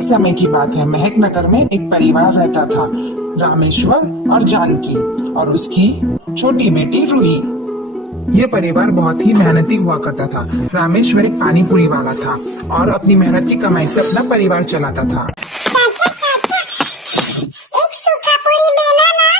एक समय की बात है, महक नगर में एक परिवार रहता था, रामेश्वर और जानकी और उसकी छोटी बेटी रूही। ये परिवार बहुत ही मेहनती हुआ करता था। रामेश्वर एक पानी पूरी वाला था और अपनी मेहनत की कमाई से अपना परिवार चलाता था। चाचा चाचा, एक सूखा पूरी देना ना।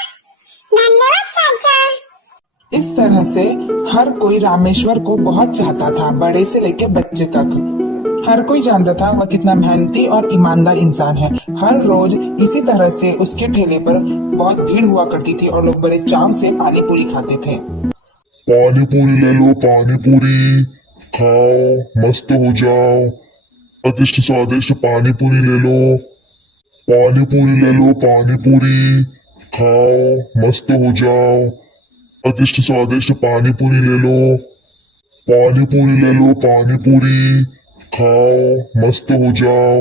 धन्यवाद चाचा। इस तरह से हर कोई रामेश्वर को बहुत चाहता था, बड़े से लेकर बच्चे तक। हर कोई जानता था वह कितना मेहनती और ईमानदार इंसान है। हर रोज इसी तरह से उसके ठेले पर बहुत भीड़ हुआ करती थी और लोग बड़े चाव से पानी पूरी खाते थे। पानी पूरी ले लो, पानी पूरी खाओ, मस्त हो जाओ। स्वादिष्ट स्वादिष्ट पानी पूरी ले लो, पानी पूरी ले लो, पानी पूरी खाओ, मस्त हो जाओ। स्वादिष्ट स्वादिष्ट पानी पूरी ले लो, पानी पूरी ले लो, पानी पूरी खाओ, मस्त हो जाओ।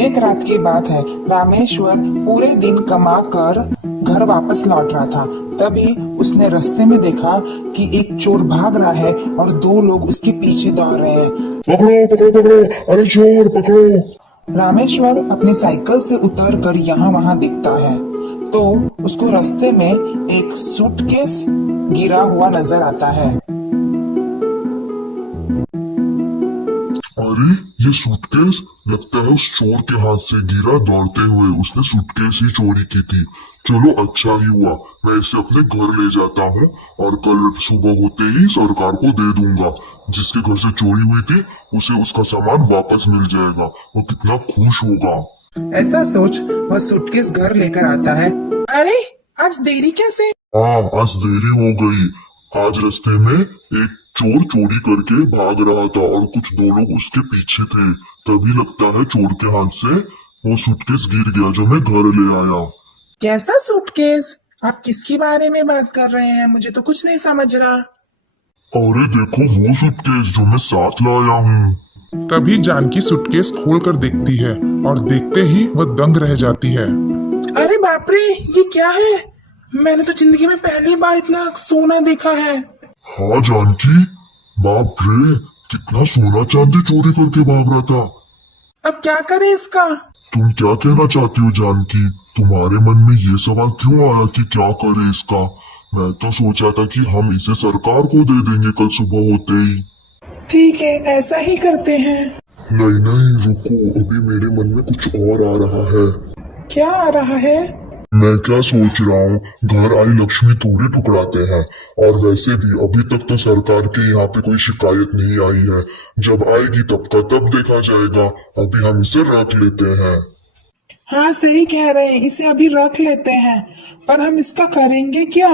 एक रात की बात है, रामेश्वर पूरे दिन कमा कर घर वापस लौट रहा था। तभी उसने रास्ते में देखा कि एक चोर भाग रहा है और दो लोग उसके पीछे दौड़ रहे हैं। पकड़ो पकड़ो पकड़ो, अरे चोर पकड़ो। रामेश्वर अपनी साइकिल से उतर कर यहाँ वहाँ देखता है तो उसको रास्ते में एक सूटकेस गिरा हुआ नजर आता है। अरे ये सूटकेस लगता है उस चोर के हाथ से गिरा दौड़ते हुए। उसने सूटकेस ही चोरी की थी। चलो अच्छा ही हुआ, मैं इसे अपने घर ले जाता हूँ और कल सुबह होते ही सरकार को दे दूंगा। जिसके घर से चोरी हुई थी उसे उसका सामान वापस मिल जाएगा। वो कितना खुश होगा। ऐसा सोच वह सूटकेस घर लेकर आता है। अरे आज देरी कैसे? हाँ, आज देरी हो गई। आज रास्ते में एक चोर चोरी करके भाग रहा था और कुछ दो लोग उसके पीछे थे। तभी लगता है चोर के हाथ से वो सूटकेस गिर गया जो मैं घर ले आया। कैसा सूटकेस? आप किसके बारे में बात कर रहे हैं? मुझे तो कुछ नहीं समझ रहा। अरे देखो वो सूटकेस जो मैं साथ लाया हूँ। तभी जानकी सूटकेस खोलकर देखती है और देखते ही वह दंग रह जाती है। अरे बाप रे, ये क्या है? मैंने तो जिंदगी में पहली बार इतना सोना देखा है। हाँ जानकी, बाप रे कितना सोना चांदी चोरी करके भाग रहा था। अब क्या करें इसका? तुम क्या कहना चाहती हो जानकी? तुम्हारे मन में ये सवाल क्यों आया कि क्या करे इसका? मैं तो सोचा था कि हम इसे सरकार को दे देंगे कल सुबह होते ही। ठीक है, ऐसा ही करते हैं। नहीं नहीं रुको, अभी मेरे मन में कुछ और आ रहा है। क्या आ रहा है? मैं क्या सोच रहा हूँ, घर आई लक्ष्मी थोड़ी ठुकराते हैं। और वैसे भी अभी तक तो सरकार के यहाँ पे कोई शिकायत नहीं आई है। जब आएगी तब का तब देखा जाएगा। अभी हम इसे रख लेते हैं। हाँ सही कह रहे हैं, इसे अभी रख लेते हैं। पर हम इसका करेंगे क्या?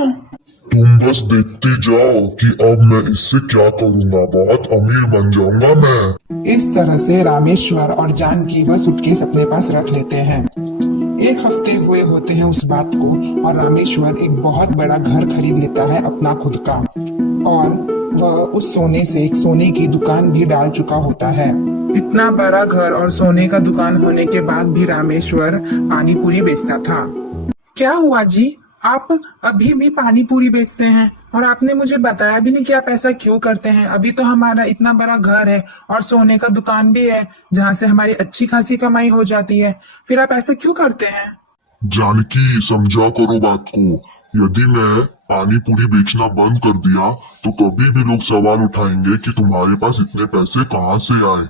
तुम बस देखते जाओ कि अब मैं इससे क्या करूँगा। बहुत अमीर बन जाऊंगा मैं। इस तरह से रामेश्वर और जानकी वह सूटकेस अपने पास रख लेते हैं। एक हफ्ते हुए होते हैं उस बात को और रामेश्वर एक बहुत बड़ा घर खरीद लेता है अपना खुद का। और वह उस सोने से एक सोने की दुकान भी डाल चुका होता है। इतना बड़ा घर और सोने का दुकान होने के बाद भी रामेश्वर पानी पूरी बेचता था। क्या हुआ जी, आप अभी भी पानी पूरी बेचते हैं? और आपने मुझे बताया भी नहीं कि आप ऐसा क्यों करते हैं। अभी तो हमारा इतना बड़ा घर है और सोने का दुकान भी है जहाँ से हमारी अच्छी खासी कमाई हो जाती है। फिर आप ऐसा क्यों करते हैं? जानकी समझा करो बात को। यदि मैं पानी पूरी बेचना बंद कर दिया तो कभी भी लोग सवाल उठाएंगे कि तुम्हारे पास इतने पैसे कहाँ से आए।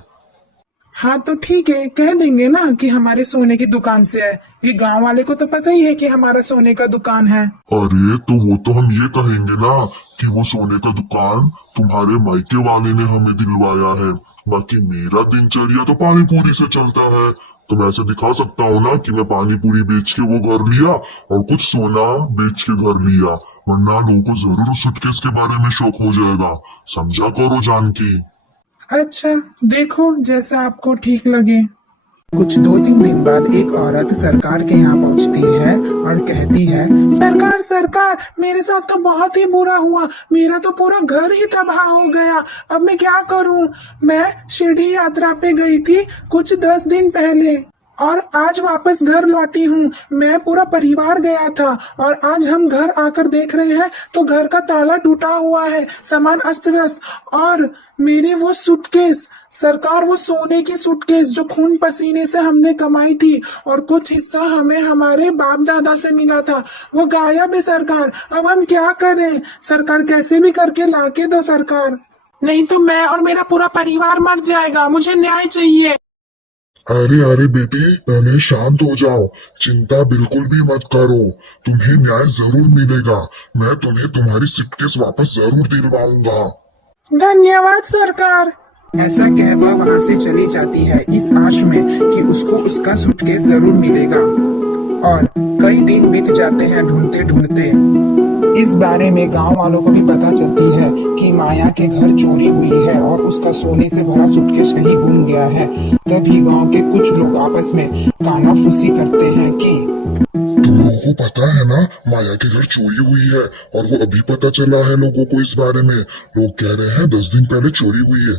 हाँ तो ठीक है, कह देंगे ना कि हमारे सोने की दुकान से है। ये गांव वाले को तो पता ही है कि हमारा सोने का दुकान है। अरे तो वो तो हम ये कहेंगे ना कि वो सोने का दुकान तुम्हारे मायके वाले ने हमें दिलवाया है। बाकी मेरा दिनचर्या तो पानी पूरी से चलता है। तो मैं ऐसे दिखा सकता हूँ ना कि मैं पानी पूरी बेच के वो घर लिया और कुछ सोना बेच के घर लिया। वरना लोगों को जरूर उस सूटकेस के बारे में शौक हो जाएगा। समझा करो जानकी। अच्छा, देखो जैसा आपको ठीक लगे। कुछ 2-3 दिन बाद एक औरत सरकार के यहाँ पहुँचती है और कहती है, सरकार सरकार, मेरे साथ तो बहुत ही बुरा हुआ। मेरा तो पूरा घर ही तबाह हो गया। अब मैं क्या करूँ? मैं शिरडी यात्रा पे गई थी कुछ 10 दिन पहले। और आज वापस घर लौटी हूँ। मैं पूरा परिवार गया था और आज हम घर आकर देख रहे हैं तो घर का ताला टूटा हुआ है, सामान अस्त व्यस्त। और मेरी वो सूटकेस, सरकार वो सोने की सूटकेस जो खून पसीने से हमने कमाई थी और कुछ हिस्सा हमें हमारे बाप दादा से मिला था, वो गायब है सरकार। अब हम क्या करें सरकार? कैसे भी करके लाके दो सरकार, नहीं तो मैं और मेरा पूरा परिवार मर जाएगा। मुझे न्याय चाहिए। अरे अरे बेटी, पहले शांत हो जाओ, चिंता बिल्कुल भी मत करो, तुम्हें न्याय जरूर मिलेगा। मैं तुम्हें तुम्हारी सूटकेस वापस जरूर दिलवाऊंगा। धन्यवाद सरकार। ऐसा कह वह वहां से चली जाती है इस आश में कि उसको उसका सूटकेस जरूर मिलेगा। और कई दिन बीत जाते हैं ढूंढते ढूंढते। इस बारे में गांव वालों को भी पता चलती है कि माया के घर चोरी हुई है और उसका सोने से भरा सूटकेस कहीं गुम गया है। तभी गांव के कुछ लोग आपस में कानाफूसी करते हैं कि तुम लोगों को पता है ना, माया के घर चोरी हुई है और वो अभी पता चला है लोगों को इस बारे में। लोग कह रहे हैं 10 दिन पहले चोरी हुई है।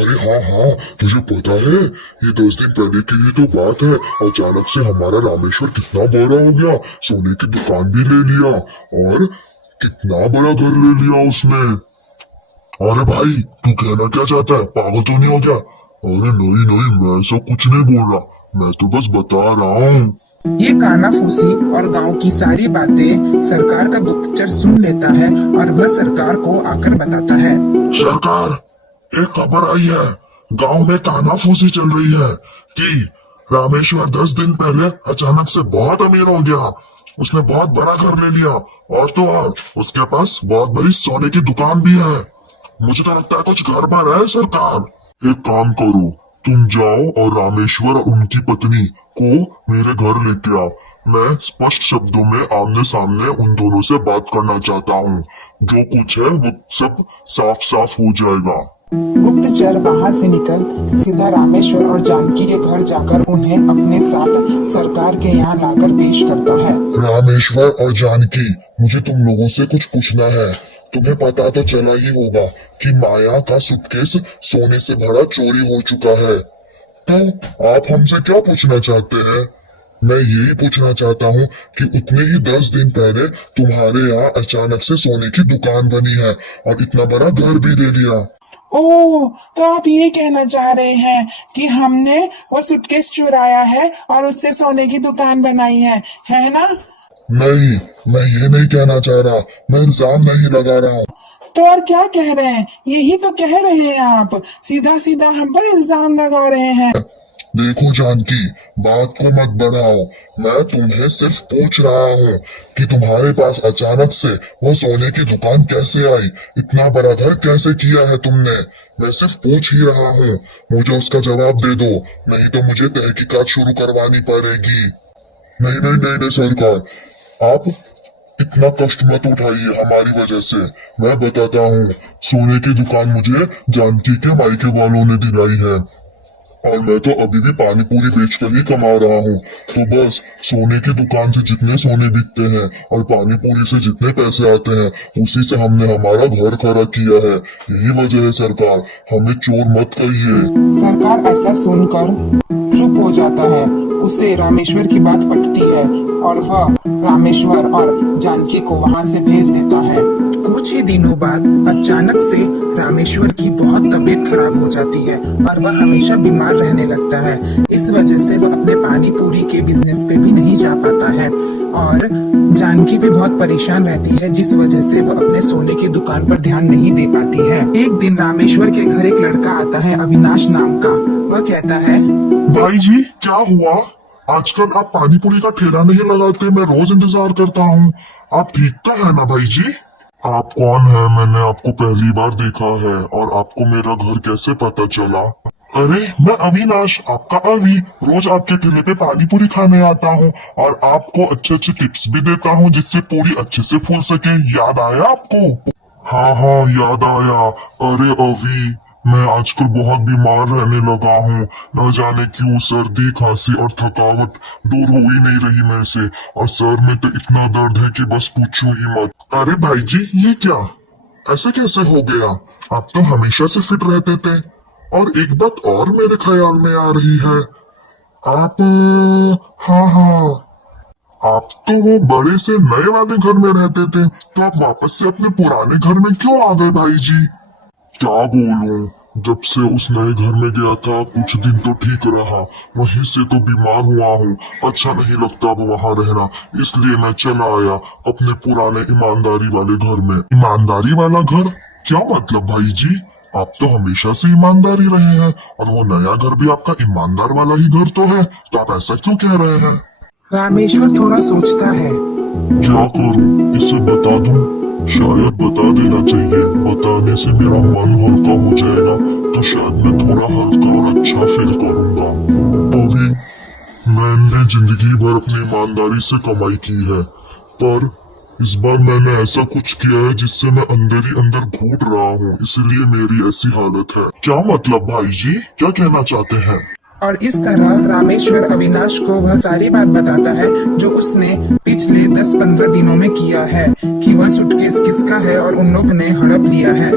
अरे हाँ हाँ, तुझे पता है ये 10 दिन पहले की ही तो बात है। अचानक से हमारा रामेश्वर कितना बड़ा हो गया, सोने की दुकान भी ले लिया और कितना बड़ा घर ले लिया उसने। अरे भाई, तू कहना क्या चाहता है? पागल तो नहीं हो गया? अरे नहीं नहीं, मैं ऐसा कुछ नहीं बोल रहा, मैं तो बस बता रहा हूँ। ये कानाफूसी और गांव की सारी बातें सरकार का गुप्तचर सुन लेता है और वह सरकार को आकर बताता है। सरकार, एक खबर आई है, गांव में कानाफूसी चल रही है कि रामेश्वर 10 दिन पहले अचानक से बहुत अमीर हो गया। उसने बहुत बड़ा घर ले लिया और तो और उसके पास बहुत बड़ी सोने की दुकान भी है। मुझे तो लगता है कुछ गड़बड़ है सरकार। एक काम करो, तुम जाओ और रामेश्वर और उनकी पत्नी को मेरे घर लेके आओ। मैं स्पष्ट शब्दों में आमने सामने उन दोनों से बात करना चाहता हूँ। जो कुछ है वो सब साफ साफ हो जाएगा। गुप्तचर वहां से निकल सीधा रामेश्वर और जानकी के घर जाकर उन्हें अपने साथ सरकार के यहाँ लाकर पेश करता है। रामेश्वर और जानकी, मुझे तुम लोगों से कुछ पूछना है। तुम्हें पता तो चला ही होगा कि माया का सूटकेस सोने से भरा चोरी हो चुका है। तो आप हमसे क्या पूछना चाहते हैं? मैं यही पूछना चाहता हूँ कि उतने ही 10 दिन पहले तुम्हारे यहाँ अचानक से सोने की दुकान बनी है और इतना बड़ा घर भी ले लिया। ओह, तो आप ये कहना चाह रहे हैं कि हमने वो सूटकेस चुराया है और उससे सोने की दुकान बनाई है ना? नहीं, मैं ये नहीं कहना चाह रहा, मैं इल्जाम नहीं लगा रहा हूँ। तो और क्या कह रहे हैं? यही तो कह रहे हैं आप, सीधा सीधा हम पर इल्जाम लगा रहे हैं। देखो जानकी, बात को मत बढ़ाओ, मैं तुम्हें सिर्फ पूछ रहा हूँ कि तुम्हारे पास अचानक से वो सोने की दुकान कैसे आई, इतना बड़ा घर कैसे किया है तुमने। मैं सिर्फ पूछ ही रहा हूँ, मुझे उसका जवाब दे दो, नहीं तो मुझे तहकीकात शुरू करवानी पड़ेगी। नहीं नहीं नहीं नहीं सरकार, आप इतना कष्ट मत उठाइए हमारी वजह से। मैं बताता हूँ, सोने की दुकान मुझे जानकी के मायके वालों ने दिलाई है और मैं तो अभी भी पानी पूरी बेचकर ही कमा रहा हूँ। तो बस सोने की दुकान से जितने सोने बिकते हैं और पानी पूरी से जितने पैसे आते हैं, उसी से हमने हमारा घर खड़ा किया है। यही वजह है सरकार, हमें चोर मत कहिए। सरकार ऐसा सुनकर चुप हो जाता है। उसे रामेश्वर की बात पटती है और वह रामेश्वर और जानकी को वहां से भेज देता है। कुछ ही दिनों बाद अचानक से रामेश्वर की बहुत तबीयत खराब हो जाती है और वह हमेशा बीमार रहने लगता है। इस वजह से वह अपने पानी पूरी के बिजनेस पे भी नहीं जा पाता है और जानकी भी बहुत परेशान रहती है, जिस वजह से वह अपने सोने की दुकान पर ध्यान नहीं दे पाती है। एक दिन रामेश्वर के घर एक लड़का आता है, अविनाश नाम का। वह कहता है, भाई जी क्या हुआ? आजकल आप पानी पूरी का ठेला नहीं लगाते, मैं रोज इंतजार करता हूँ। आप ठीक तो है ना भाई जी? आप कौन है? मैंने आपको पहली बार देखा है और आपको मेरा घर कैसे पता चला? अरे मैं अविनाश, आपका अभी रोज आपके ठेले पे पानी पूरी खाने आता हूँ और आपको अच्छे अच्छे टिप्स भी देता हूँ जिससे पूरी अच्छे से फूल सके। याद आया आपको? हाँ हाँ याद आया। अरे अभी मैं आजकल बहुत बीमार रहने लगा हूँ, न जाने क्यों सर्दी खांसी और थकावट दूर हो ही नहीं रही मेरे से और सर में तो इतना दर्द है कि बस पूछो ही मत। अरे भाई जी ये क्या, ऐसे कैसे हो गया? आप तो हमेशा से फिट रहते थे। और एक बात और मेरे ख्याल में आ रही है, आप हाँ हाँ, आप तो वो बड़े से नए वाले घर में रहते थे, तो आप वापस से अपने पुराने घर में क्यों आ गए भाई जी? क्या बोलूं, जब से उस नए घर में गया था कुछ दिन तो ठीक रहा, वहीं से तो बीमार हुआ हूँ। अच्छा नहीं लगता अब वहाँ रहना, इसलिए मैं चला आया अपने पुराने ईमानदारी वाले घर में। ईमानदारी वाला घर? क्या मतलब भाई जी? आप तो हमेशा से ईमानदारी रहे हैं, और वो नया घर भी आपका ईमानदार वाला ही घर तो है, तो आप ऐसा क्यों कह रहे हैं? रामेश्वर थोड़ा सोचता है। क्या करूं, इसे बता दूं? शायद बता देना चाहिए, बताने से मेरा मन हल्का हो जाएगा, तो शायद मैं थोड़ा हल्का और अच्छा फील करूंगा। अभी मैंने जिंदगी भर अपनी ईमानदारी से कमाई की है, पर इस बार मैंने ऐसा कुछ किया है जिससे मैं अंदर ही अंदर घूट रहा हूँ, इसलिए मेरी ऐसी हालत है। क्या मतलब भाई जी, क्या कहना चाहते हैं? और इस तरह रामेश्वर अविनाश को वह सारी बात बताता है जो उसने पिछले 10-15 दिनों में किया है, कि वह सूटकेस किसका है और उन लोग ने हड़प लिया है।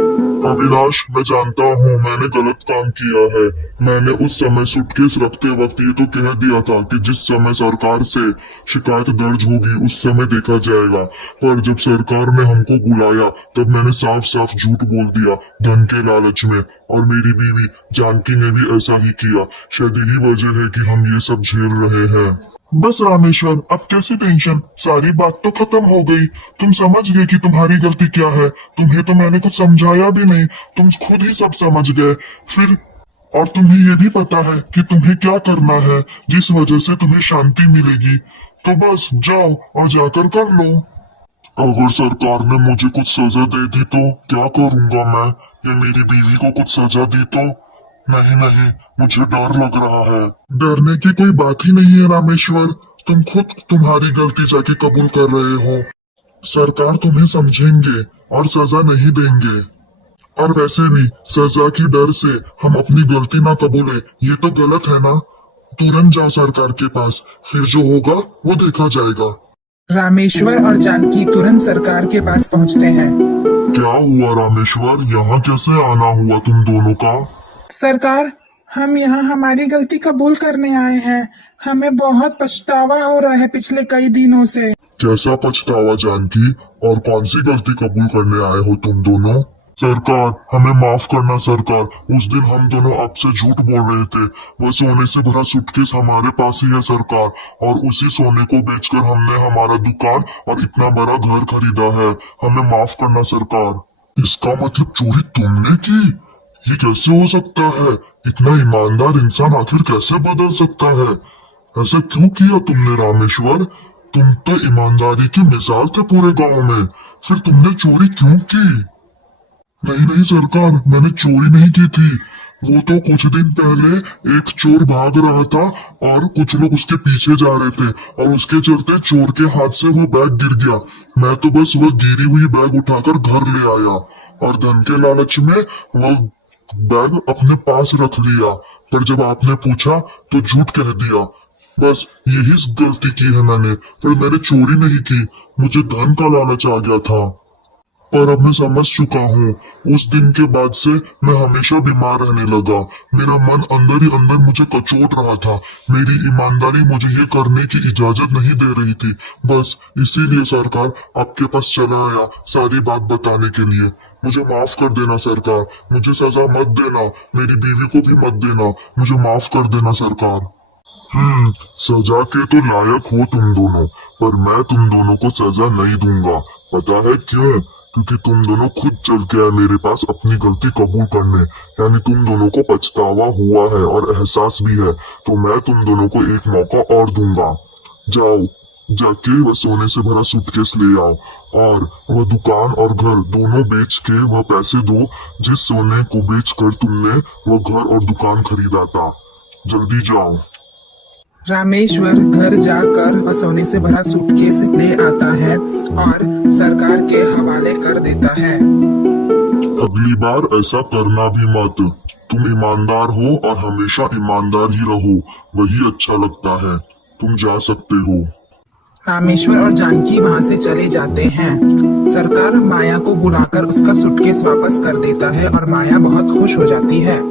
अविनाश, मैं जानता हूँ मैंने गलत काम किया है। मैंने उस समय सूटकेस रखते वक्त ये तो कह दिया था कि जिस समय सरकार से शिकायत दर्ज होगी उस समय देखा जाएगा, पर जब सरकार ने हमको बुलाया तब मैंने साफ साफ झूठ बोल दिया धन के लालच में, और मेरी बीवी जानकी ने भी ऐसा ही किया। शायद यही वजह है कि हम ये सब झेल रहे हैं। बस रामेश्वर, अब कैसी टेंशन, सारी बात तो खत्म हो गई। तुम समझ गए कि तुम्हारी गलती क्या है। तुम्हें तो मैंने कुछ समझाया भी नहीं, तुम खुद ही सब समझ गए। फिर और तुम्हें ये भी पता है कि तुम्हें क्या करना है, जिस वजह से तुम्हें शांति मिलेगी। तो बस जाओ और जाकर कर लो। अगर सरकार ने मुझे कुछ सजा दे दी तो क्या करूंगा मैं, या मेरी बीवी को कुछ सजा दी तो? नहीं नहीं, मुझे डर लग रहा है। डरने की कोई बात ही नहीं है रामेश्वर, तुम खुद तुम्हारी गलती जाके कबूल कर रहे हो। सरकार तुम्हें समझेंगे और सजा नहीं देंगे। और वैसे भी सजा की डर से हम अपनी गलती ना कबूले, ये तो गलत है ना। तुरंत जाओ सरकार के पास, फिर जो होगा वो देखा जाएगा। रामेश्वर और जानकी तुरंत सरकार के पास पहुंचते हैं। क्या हुआ रामेश्वर, यहाँ कैसे आना हुआ तुम दोनों का? सरकार, हम यहाँ हमारी गलती कबूल करने आए हैं। हमें बहुत पछतावा हो रहा है पिछले कई दिनों से। कैसा पछतावा जानकी, और कौन सी गलती कबूल करने आए हो तुम दोनों? सरकार, हमें माफ करना सरकार, उस दिन हम दोनों आपसे झूठ बोल रहे थे। वह सोने से भरा सूटकेस हमारे पास ही है सरकार, और उसी सोने को बेचकर हमने हमारा दुकान और इतना बड़ा घर खरीदा है। हमें माफ करना सरकार। इसका मतलब चोरी तुमने की? ये कैसे हो सकता है? इतना ईमानदार इंसान आखिर कैसे बदल सकता है? ऐसा क्यों किया तुमने रामेश्वर? तुम तो ईमानदारी की मिसाल थे पूरे गांव में, फिर तुमने चोरी क्यों की? नहीं नहीं सरकार, मैंने चोरी नहीं की थी। वो तो कुछ दिन पहले एक चोर भाग रहा था और कुछ लोग उसके पीछे जा रहे थे, और उसके चलते चोर के हाथ से वो बैग गिर गया। मैं तो बस वो गिरी हुई बैग उठाकर घर ले आया, और धन के लालच में वो बैग अपने पास रख लिया, पर जब आपने पूछा तो झूठ कह दिया। बस यही गलती की है मैंने, पर मैंने चोरी नहीं की। मुझे धन का लालच आ गया था। और अब मैं समझ चुका हूँ। उस दिन के बाद से मैं हमेशा बीमार रहने लगा। मेरा मन अंदर ही अंदर मुझे कचोट रहा था। मेरी ईमानदारी मुझे ये करने की इजाजत नहीं दे रही थी। बस इसीलिए सरकार आपके पास चला आया सारी बात बताने के लिए। मुझे माफ कर देना सरकार, मुझे सजा मत देना, मेरी बीवी को भी मत देना, मुझे माफ कर देना सरकार। सजा के तो लायक हो तुम दोनों, पर मैं तुम दोनों को सजा नहीं दूंगा। पता है क्यों? क्योंकि तुम दोनों खुद चल के आए मेरे पास अपनी गलती कबूल करने, यानी तुम दोनों को पछतावा हुआ है और एहसास भी है, तो मैं तुम दोनों को एक मौका और दूंगा। जाओ, जाके वह सोने से भरा सूटकेस ले आओ, और वह दुकान और घर दोनों बेच के वह पैसे दो जिस सोने को बेचकर तुमने वह घर और दुकान खरीदा था। जल्दी जाओ। रामेश्वर घर जाकर वह सोने से भरा सूटकेस ले आता है और सरकार के हवाले कर देता है। अगली बार ऐसा करना भी मत। तुम ईमानदार हो और हमेशा ईमानदार ही रहो, वही अच्छा लगता है। तुम जा सकते हो। रामेश्वर और जानकी वहाँ से चले जाते हैं। सरकार माया को बुलाकर उसका सूटकेस वापस कर देता है और माया बहुत खुश हो जाती है।